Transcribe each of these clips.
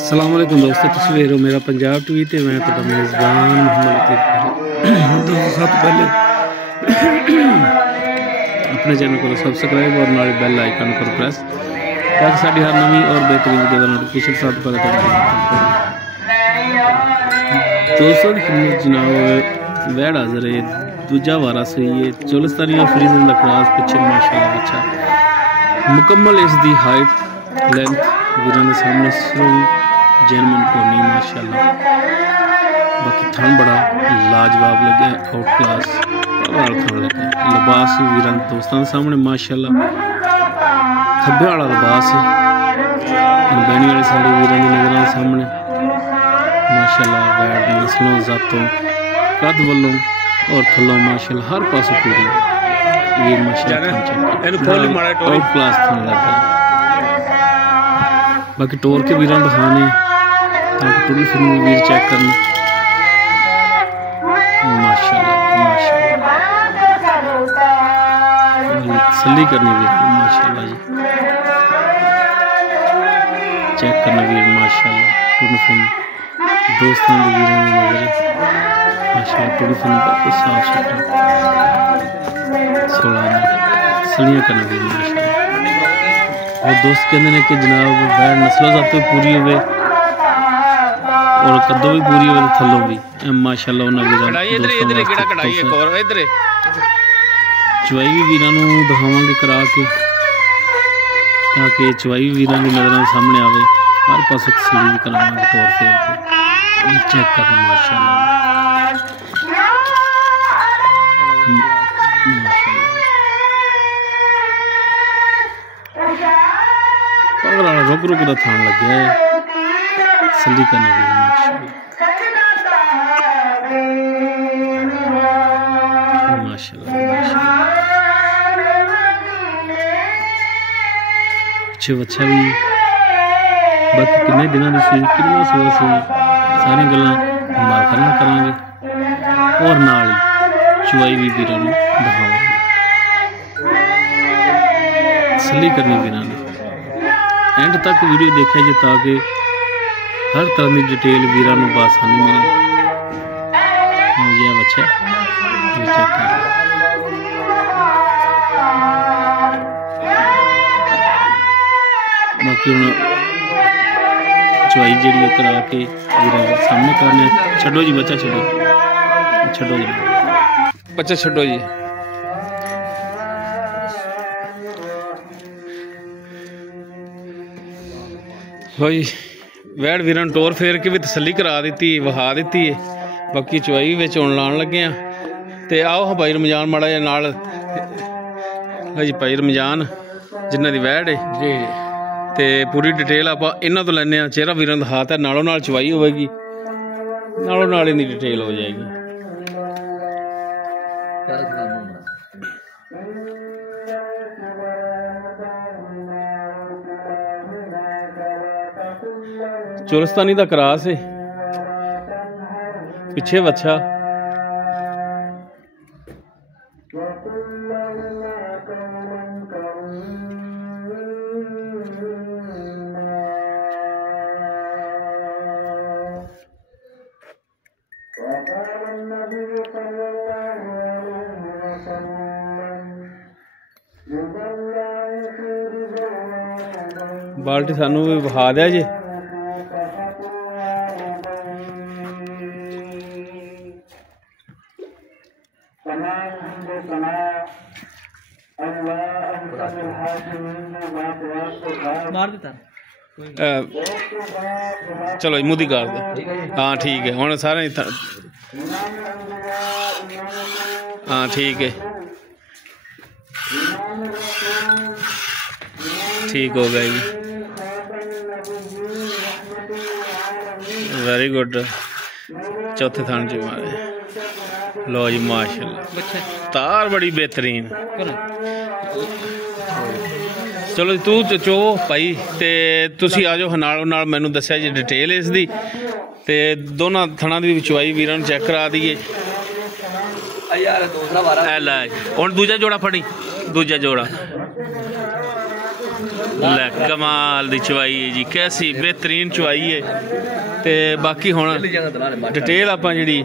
अस्सलाम वालेकुम दोस्तों, तुसीं वेख रहे हो मेरा पंजाब टीवी ते मैं तुहाडा मेज़बान मोहम्मद लतीफ़। दोस्तों सब तो पहले अपने चैनल को सब्सक्राइब और नाल बेल आइकन को प्रेस ताकि साडी हर नवी और बेहतरीन वीडियो का नोटिफिकेशन सब तो पहले दोस्तों की खिदमत जनाब वैड हाज़र है। दूजा वारा से ये चोलिस्तानी और फ्रीजन का क्रॉस पिछे माशाअल्लाह अच्छा मुकम्मल इसकी हाइट लेंथ वीरों के सामने स्ट्रॉन्ग जर्मन कोनी माशाअल्लाह। बाकी थन बड़ा लाजवाब लगे, आउट क्लास थन लगे। लिबास भी वीरों दोस्तों के सामने माशाअल्लाह खब्बे वाला लिबास है। बैनी वाली साड़ी वीरों की नज़रों के सामने माशाअल्लाह। वैड नस्लों जातों कद वालों और थलों माशाअल्लाह हर पासों पूरी वीर माशाअल्लाह आउट क्लास थन लगे। बाकी टोर के वीर दिखाने ताकि टूरी फिल्म वीर चेक करना माशाअल्लाह माशाअल्लाह तसल्ली करनी वीर माशाअल्लाह जी चेक करना वीर माशाअल्लाह। टूरी फिल्म दोस्तों के वीरों की नजर माशाअल्लाह टूरी फिल्म बिल्कुल साफ सुथरा 16 तसल्लियां करना वीर माशाअल्लाह। और दोस्त कहते हैं कि जनाब वैड नस्लों जात पूरी हो और कदों भी पूरी हो थलों भी माशाअल्लाह चवाई भी वीरों दिखावे करा के ताकि चवाई भी वीरों की नज़रों सामने आवे। हर पास तसल्ली भी करावे तौर पर चेक करना माशाअल्लाह रुक रुक का थान लग गया है तसल्ली करने की माशाअल्लाह। पिछे बच्चा भी बाकी किन्ने दिनों की सी कितना सुबह सी सारी गल्लां मालकां नाल करांगे और नाल ही चुवाई भी वीरां नूं दिखावांगे तसल्ली करनी वीरां ने। एंड तक वीडियो देखा जी ताकि हर तरह की डिटेल वीरां नूं बासानी मिले। यह बच्चा चेक कर बाकी हम चुवाई जी करा के वीरां दे सामने करने। छड्डो जी बच्चा छड्डो छड्डो जी बच्चा छड्डो जी। भाई वैड वीरां टोर फेर के भी तसल्ली करा दी विखा दी है। बाकी चुवाई भी आने लाने लगे तो आओ हाँ भाई रमजान माड़ा जा नाल जी भाई रमजान जिन्हों की वैड है जी तो पूरी डिटेल आप इन्हों तो लैने चेहरा वीरां दिखाता नालों नाल चुवाई होगी नालों नाल इनकी डिटेल हो जाएगी। चोलिस्तानी का क्रॉस है पिछे बच्चा बाल्टी सानू भी विखा दिया जी। चलो जी मुदी कर दे हाँ ठीक है हम सारे हाँ ठीक है ठीक हो गया जी वेरी गुड। चौथे थान च मारे लो जी माशाअल्लाह तार बड़ी बेहतरीन। चलो तू चो भाई तो तुसी आ जाओ नालों नाल मैनू दस्या जी डिटेल इसकी ते दोनों थणा की चुवाई वीरां चेक करा दीए। हुण दूजा जोड़ा फड़ी दूजा जोड़ा ਲੈ कमाल दी चवाई है जी, कैसी बेहतरीन चवाई है। ते बाकी हुण डिटेल आपां जिहड़ी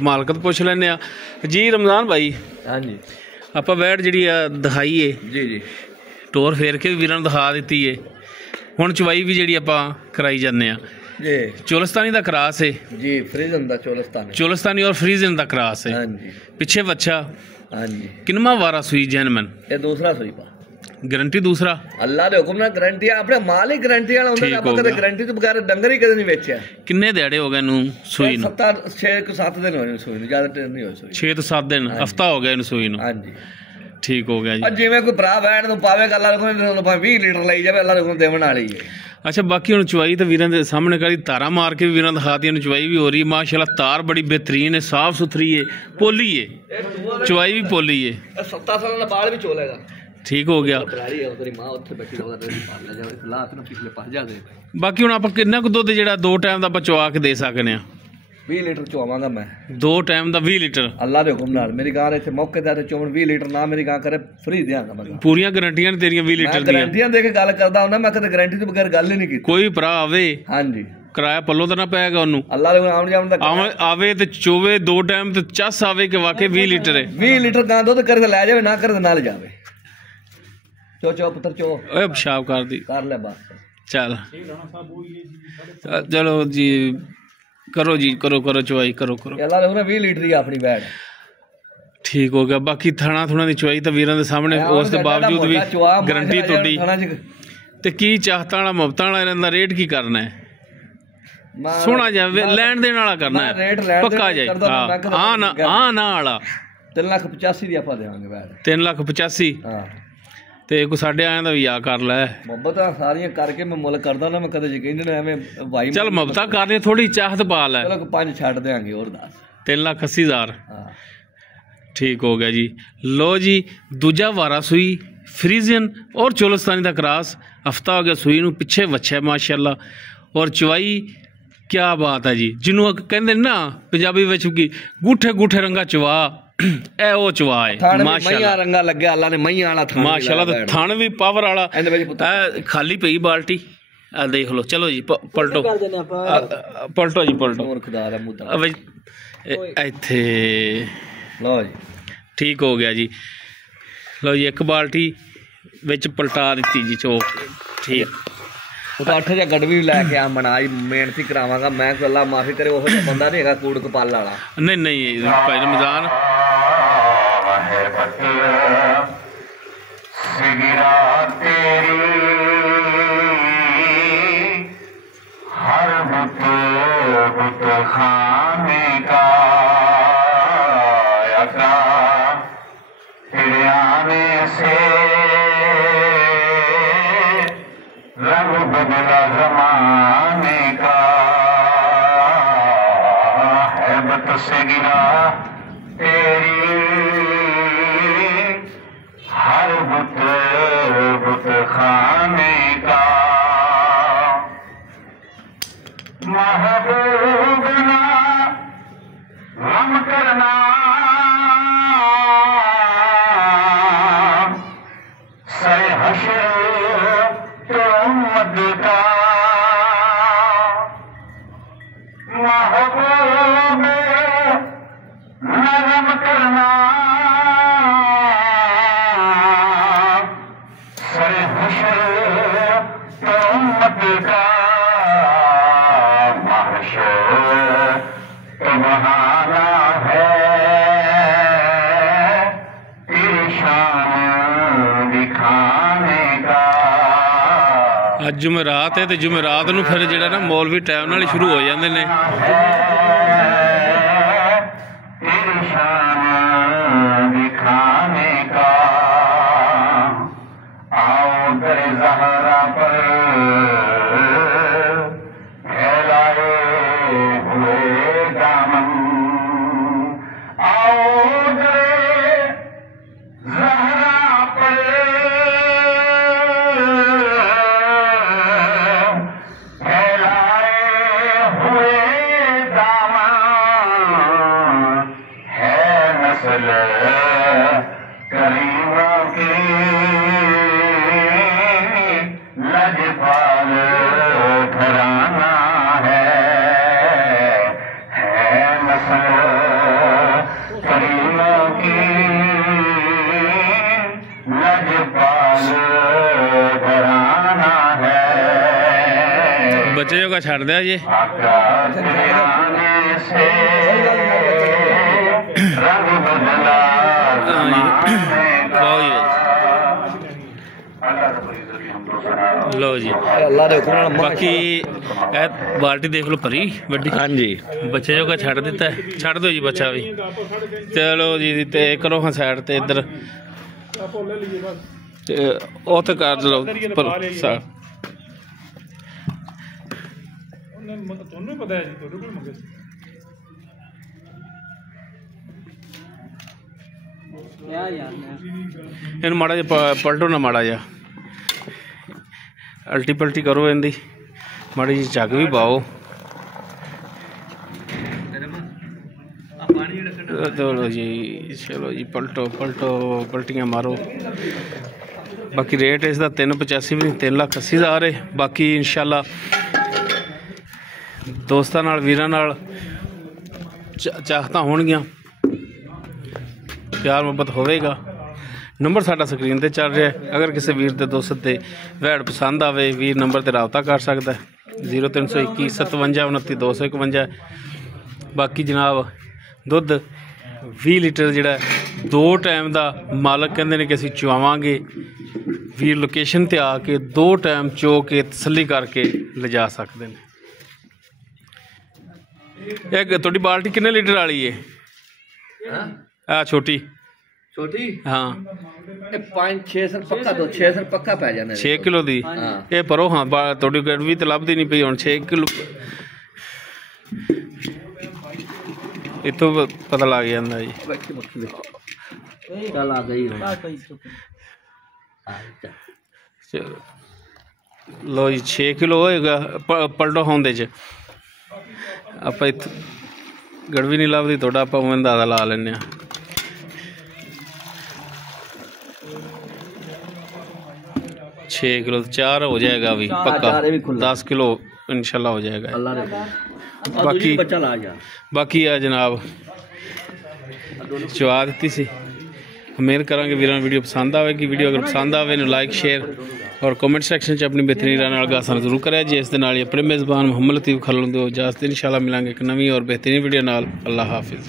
मालक तो पुछ लैंदे आ जी। रमजान भाई, हाँ जी, आपां वैट जिहड़ी दिखाई है जी जी, टोर फेर के भी वीरां नूं दिखा दित्ती है। हुण चवाई भी जिहड़ी आपां कराई जाने आ जी। चोलस्तानी दा क्रास है जी, फ्रीजन दा चोलस्तानी और फ्रीजन दा क्रास है। हाँ जी, पिछे बच्चा हाँ जी। किनमा वारा सुई जैनमन, ये दूसरा सुई पा, गारंटी दूसरा अल्लाह दे हुक्म नाल गारंटी अपने माल ही गारंटी वाला हुंदा। ठीक आपां हो कदे गया। गारंटी तो बगैर डंगर ही कदे नहीं वेचिया। किन्ने दिहाड़े हो गए नूं सुई नूं? 6-7 दिन होए सुई नूं, ज्यादा टाइम नहीं होए सुई। 6 ਤੋਂ 7 दिन हफ्ता हो गया इनू सुई नूं। हाँ जी, ठीक हो गया जी। जिवें कोई भरा वैण नूं पावेगा अल्लाह दे हुक्म 20 लीटर लई जावे, अल्लाह दे हुक्म देवन वाली है। अच्छा, बाकी हुण चवाई तो वीरां दे सामने करी तारा मार के भी वीरां दिखाती है। चवाई भी हो रही है माशाल्लाह, तार बड़ी बेहतरीन है, साफ सुथरी है, पोली है, चवाई भी पोली है। 7 साल दा बाल भी चोलेगा। ठीक हो गया। बाकी हुण आपां किन्ना कुछ दुध जिहड़ा 2 टाइम दा आपां चवा के दे सकने आ? 20 लीटर चवावांगा मैं 2 टाइम दा 20 लीटर अल्लाह दे हुक्म नाल। मेरी गां इत्थे मौके ते चोण 20 लीटर ना मेरी गां करे फ्री देंगा मैं। पूरियां गारंटियां ने तेरियां 20 लीटर दी? गारंटियां दे के गल करदा हुंदा मैं, कदे गारंटी तो बगैर गल ही नहीं की। कोई भरा आवे, हां जी, किराया पल्लो तो ना पैगा ओनू? अल्लाह दे आउण जाउण दा आवे ते चोवे 2 टाइम ते चस आवे के वाकई 20 लीटर है। 20 लीटर गां दुध करे ले जावे, ना करे ना ले जावे। चो पुत्र चो, ओए पेशाब कर दी, कर ले बस। चल चलो जी, करो जी, करो करो चवाई करो करो। अल्लाह दे 20 लीटर ही अपनी बैठ। ठीक हो गया। बाकी थाना थुना दी चवाई तो वीरां दे सामने, उस दे बावजूद भी गारंटी तोड़ी। ते की चाहतां वाला मुफ्तां वाला इन्हां दा रेट की करना है? सोना जावे लैण देण वाला करना है, पक्का जाए। हां ना वाला 3,85,000 दी आपा देवांगे बैठ। 3,85,000। हां, ते कोई साढ़े आया दा भी आ कर लै। मोहब्बत सारियां करके मैं मुल करदा ना, मैं कदे यकीन नहीं एवें भाई। चल मुफ्ता करनी, थोड़ी चाहत पा लै। चलो 5 छੱਡ देंगे और 10। 3,80,000। हां, ठीक हो गया जी। लो जी, दूजा वारा सुई फ्रीजियन और चोलस्तानी का क्रॉस, हफ्ता हो गया सुई नूं, पिछे वच्छा माशाल्लाह। और चवाई क्या बात है जी, जिन्हों कहते ना पंजाबी विच की गूठे गूठे रंगा चवा, ए ओ चवा है माशाल्लाह। रंगा लगे अल्लाह ने मईयां वाला थान माशाल्लाह। तो थान भी पावर वाला। खाली पई बाल्टी आ देख लो। चलो जी पलटो पलटो जी, पलटो इत्थे। लो जी, ठीक हो गया जी। लो जी, एक बाल्टी विच पलटा दी जी चोक। ठीक, तो 8 ਜਾਂ गड़वी लैके आ मनाई मेहनती करावांगा मैं। कोई अल्लाह माफी करे, वो बंदा नहीं है कूड़ कपाल वाला। नहीं नहीं भाई रमजान हर बुत खाने का आने से रंग बदला जमाने का, हैबत से गिरा तेरी हर बुत खाने का। महबूब ना गम करना, सरे हशर तो उम्मत का। महबूब नरम करना, सरे हशर तो उम्मत का। तो बहाना है तेरी शान दिखाने का। आज जुमेरात है, तो जुमेरात नूं फिर जिहड़ा ना मौलवी टाइम नाल ही शुरू हो जाते हैं। तेरी शान दिखाने का। आओ तेरे ज़हरा पर बच्चे जो का छड़ दिया जी आने से रंग बदला लो जी अल्लाह दे हुक्म नाल बाकी ए बाल्टी देख लो भरी वड्डी हाँ जी बच्चे जो का छड़ दिता है छड़ दो जी बच्चा भी चलो जी ते करो हाँ साइड ते इधर उत कर लो पर ਤੁਹਾਨੂੰ ਪਤਾ ਹੈ ਜੀ ਤੁਹਾਡੇ ਕੋਲ ਮੰਗੇ ਇਹਨੂੰ ਮਾੜਾ ਜਿਹਾ ਪਲਟੋ ਨਾ ਮਾੜਾ ਜਿਹਾ ਅਲਟੀ ਪਲਟੀ ਕਰੋ ਇਹਦੀ ਮਾੜੀ ਜਿਹੀ ਝੱਗ ਵੀ ਪਾਓ ਚਲੋ ਜੀ ਪਲਟੋ ਪਲਟੀਆਂ ਮਾਰੋ ਬਾਕੀ ਰੇਟ ਇਸ ਦਾ 385 ਵੀ 3,80,000 ਹੈ ਬਾਕੀ ਇਨਸ਼ਾਅੱਲਾ ਦੋਸਤਾਂ ਨਾਲ ਵੀਰਾਂ ਨਾਲ ਚਾਹਤਾਂ ਹੋਣਗੀਆਂ प्यार मुहब्बत होवेगा नंबर साडा स्क्रीन ते चल रहा है अगर किसी वीर दे दोस्त दे वैड़ पसंद आवे वीर नंबर ते रबता कर सकता है 0321 57 29 251 बाकी जनाब दुध 20 लीटर जिहड़ा 2 टाइम दा मालक कहंदे ने कि असीं चुआवांगे वीर लोकेशन ते आके 2 टाइम चो के तसल्ली करके ले जा सकते हैं एक तुहाडी बाल्टी कितने लीटर वाली है आ छोटी छोटी हाँ 5-6 सर पक्का तो 6 सर पक्का पै जाने 6 किलो दी ये परो हाँ थोड़ी गड़वी तो लभदी नहीं पई हुण 6 किलो इतों पता लग जाता जी गल आ गई चलो लो जी 6 किलो होएगा पलटो होंदे च आप गड़वी नहीं लभदी थोड़ा आप उवें अंदाजा ला लें 6 किलो 4 हो जाएगा अभी पक्का 10 किलो इंशाल्लाह हो जाएगा बाकी आ जनाब चुआ दी सी उम्मीद करांगे वीरां वीडियो पसंद आएगी वीडियो अगर पसंद आए लाइक शेयर और कमेंट सेक्शन अपनी बेहतरीन राय नाल गासां जरूर करें जी इस दे नाल अपने मेज़बान मुहम्मद लतीफ़ खालून दो इजाज़त इंशाल्लाह मिलांगे एक नवी और बेहतरीन वीडियो नाल अल्लाह हाफिज़।